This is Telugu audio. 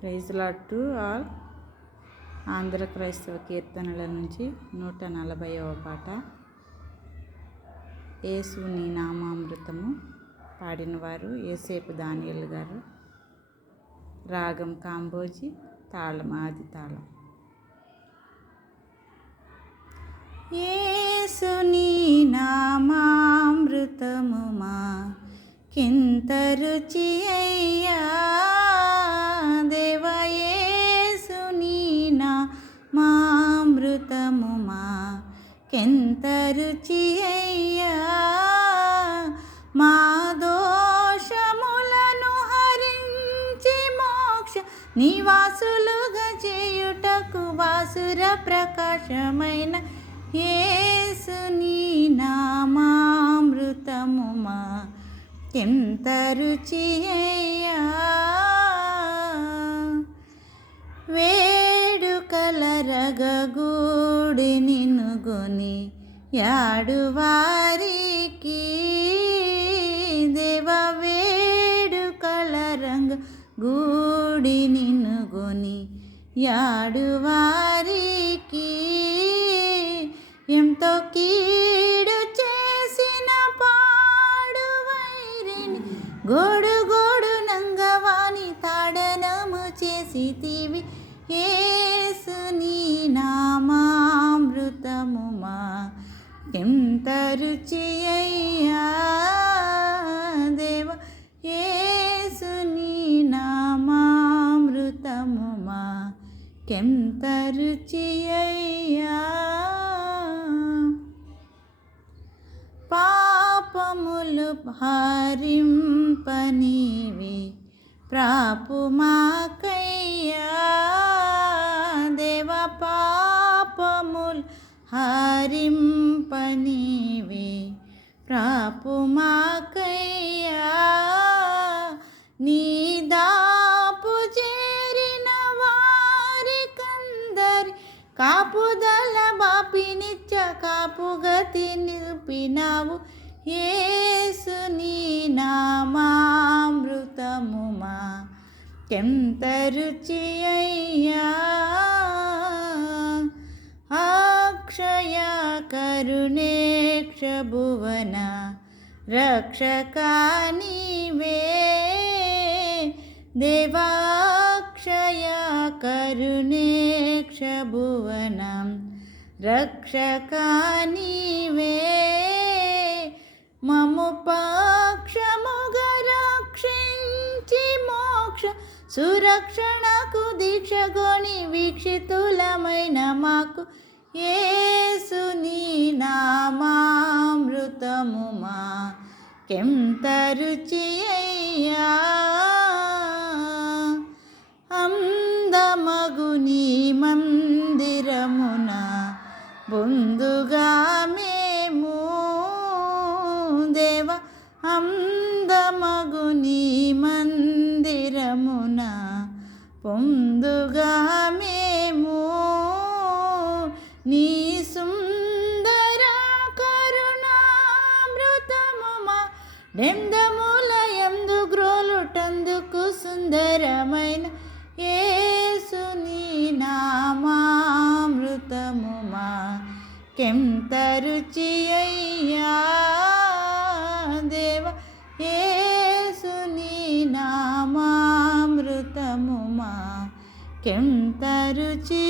Praise Lord to all. Andhra క్రైస్తవ కీర్తనల నుంచి 140వ పాట. యేసు నీ నామామృతము. పాడినవారు యేసేపు దానియేలు గారు. రాగం కాంబోజీ, తాళం ఆది తాళం. యేసు నీ నామామృతము మాకెంత రుచి అయ్యా, దేవా యేసు నీ నామామృతము మాకెంత రుచి అయ్యా, మా దోషములను హరించి మోక్ష నివాసులుగా చేయుటకు వాసుర ప్రకాశమైన యేసు నీ నామామృతము మాకెంత రుచి అయ్యా. వేడుకల రగగూడి నిన్ను గొని యాడువారికి, దేవ వేడుకల రంగ గూడి నిన్ను గొని యాడువారికి, ఎంతో కీడు చేసిన పాడు వైరిని గోడు గోడు నంగవాని తాడనము చేసితివి, యేసు నీ నామామృతము మాకెంత రుచి అయ్యా, దేవ యేసు నీ నామామృతము మాకెంత రుచి అయ్యా. పాపములు హరింపనీవి ప్రాపు మాకయ్యా, దేవ పాపములు హరింపనీవి ప్రాపు మాకయ్యా, నీ దాపు చేరిన వారికందరి కాపుదల బాపి నిత్య కాపుగతి నిలిపినావు, యేసు నీ నామామృతము మాకెంత రుచి అయ్యా. అక్షయ కరుణేక్ష భువన రక్షకా నీవే, దేవాక్షయ కరుణేక్ష భువనం రక్షకా నీవే, మము పక్షముగా రక్షించి మోక్ష సురక్షణకు దీక్షగొని వీక్షితులమైన మాకు, యేసు నీ నామామృతము మాకెంత రుచి అయ్యా. అందమగు నీ మందిరమున బొందుగా మేము, దేవ అందమగు నీ మందిరమున పొందుగా మేము, నీ సుందర కరుణామృతము డెందముల యందు గ్రోలుటందుకు సుందరమైన యేసు నీ నామామృతము మాకెంత రుచి అయ్యా, దేవ యేసు నీ నామామృతము మాకెంత రుచి